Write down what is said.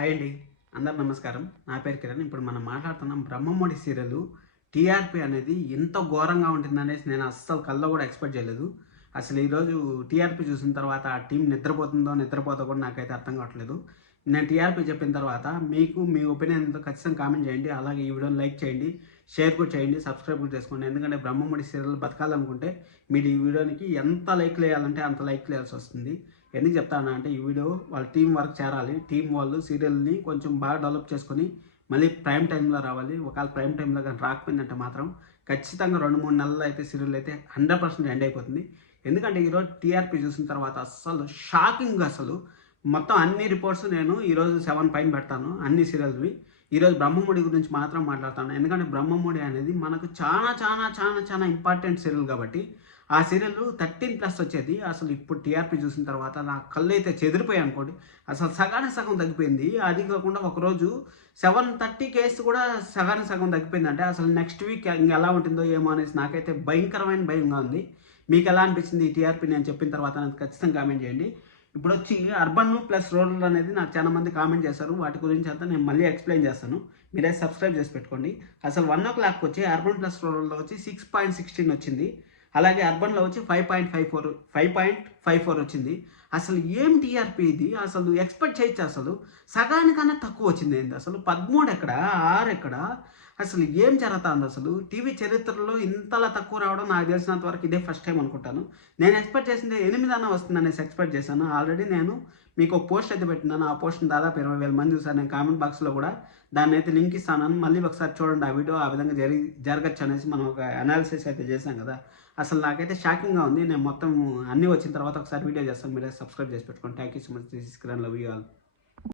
Hi అండి, అందరు నమస్కారం. నా పేరు కిరణ్. ఇప్పుడు మనం మాట్లాడుతున్నాం బ్రహ్మముడి సీరియల్ టీఆర్పీ అనేది ఎంత ఘోరంగా ఉంటుందనేసి నేను అస్సలు కల్లో కూడా ఎక్స్పెక్ట్ చేయలేదు. అసలు ఈరోజు టీఆర్పీ చూసిన తర్వాత ఆ టీం నిద్రపోతుందో నిద్రపోతో కూడా నాకైతే అర్థం కావట్లేదు. నేను టీఆర్పీ చెప్పిన తర్వాత మీకు మీ ఒపీనియన్ ఎంతో ఖచ్చితంగా కామెంట్ చేయండి. అలాగే ఈ వీడియోని లైక్ చేయండి, షేర్ కూడా చేయండి, సబ్స్క్రైబ్ కూడా చేసుకోండి. ఎందుకంటే బ్రహ్మముడి సీరియల్ బతకాలనుకుంటే మీరు ఈ వీడియోనికి ఎంత లైక్లు వేయాలంటే అంత లైక్లు వేయాల్సి వస్తుంది. ఎందుకు చెప్తాను అంటే ఈ వీడియో వాళ్ళ టీం వర్క్ చేరాలి. టీం వాళ్ళు సీరియల్ని కొంచెం బాగా డెవలప్ చేసుకొని మళ్ళీ ప్రైమ్ టైంలో రావాలి. ఒకవేళ ప్రైమ్ టైంలో కానీ రాకపోయిందంటే మాత్రం ఖచ్చితంగా 2-3 నెలలు అయితే సీరియల్ అయితే 100% ఎండ్ అయిపోతుంది. ఎందుకంటే ఈరోజు టీఆర్పీ చూసిన తర్వాత అస్సలు షాకింగ్, అసలు మొత్తం అన్ని రిపోర్ట్స్ నేను ఈరోజు 7 పైన పెడతాను, అన్ని సీరియల్వి. ఈరోజు బ్రహ్మముడి గురించి మాత్రం మాట్లాడతాను. ఎందుకంటే బ్రహ్మముడి అనేది మనకు చాలా చాలా చాలా చాలా ఇంపార్టెంట్ సీరియల్ కాబట్టి ఆ సీరియల్ 13+ వచ్చేది. అసలు ఇప్పుడు టీఆర్పీ చూసిన తర్వాత నా కళ్ళు అయితే చెదిరిపోయాయి అనుకోండి. అసలు సగానికి సగం తగ్గిపోయింది. అది కాకుండా ఒకరోజు 730 కేసు కూడా సగానికి సగం తగ్గిపోయిందంటే అసలు నెక్స్ట్ వీక్ ఎలా ఉంటుందో ఏమో అనేసి నాకైతే భయంకరమైన భయంగా ఉంది. మీకు ఎలా అనిపించింది ఈ టీఆర్పీ నేను చెప్పిన తర్వాత నాకు ఖచ్చితంగా కామెంట్ చేయండి. ఇప్పుడు వచ్చి అర్బన్ ప్లస్ రూరల్ అనేది నాకు చాలా మంది కామెంట్ చేశారు. వాటి గురించి అంతా నేను మళ్ళీ ఎక్స్ప్లెయిన్ చేస్తాను. మీరే సబ్స్క్రైబ్ చేసి పెట్టుకోండి. అసలు 1 o'clock వచ్చి అర్బన్ ప్లస్ రూరల్లో వచ్చి 6.16 వచ్చింది. అలాగే అర్బన్లో వచ్చి 5.54 వచ్చింది. అసలు ఏం టీఆర్పీ ఇది? అసలు ఎక్స్పెక్ట్ చేయొచ్చు. అసలు సగానికన్నా తక్కువ వచ్చింది ఏంటి? అసలు 13 ఎక్కడ, 6 ఎక్కడ? అసలు ఏం జరుగుతుంది? అసలు టీవీ చరిత్రలో ఇంతలా తక్కువ రావడం నాకు తెలిసినంత వరకు ఇదే ఫస్ట్ టైం అనుకుంటాను. నేను ఎక్స్పెక్ట్ చేసింది 8 అన్న వస్తుందనేసి ఎక్స్పెక్ట్ చేశాను. ఆల్రెడీ నేను మీకు ఒక పోస్ట్ అయితే పెట్టినాను. ఆ పోస్ట్ని దాదాపు 20,000 మంది చూసారు. నేను కామెంట్ బాక్స్లో కూడా దాన్ని అయితే లింక్ ఇస్తాను. మళ్ళీ ఒకసారి చూడండి ఆ వీడియో. ఆ విధంగా జరగచ్చు అనేసి మనం ఒక అనాలిసిస్ అయితే చేశాం కదా. అసలు నాకైతే షాకింగ్గా ఉంది. నేను మొత్తం అన్నీ వచ్చిన తర్వాత ఒకసారి వీడియో చేస్తాను. మీరే సబ్స్క్రైబ్ చేసి పెట్టుకోండి. Thank you so much. This is Kiran. Love you all.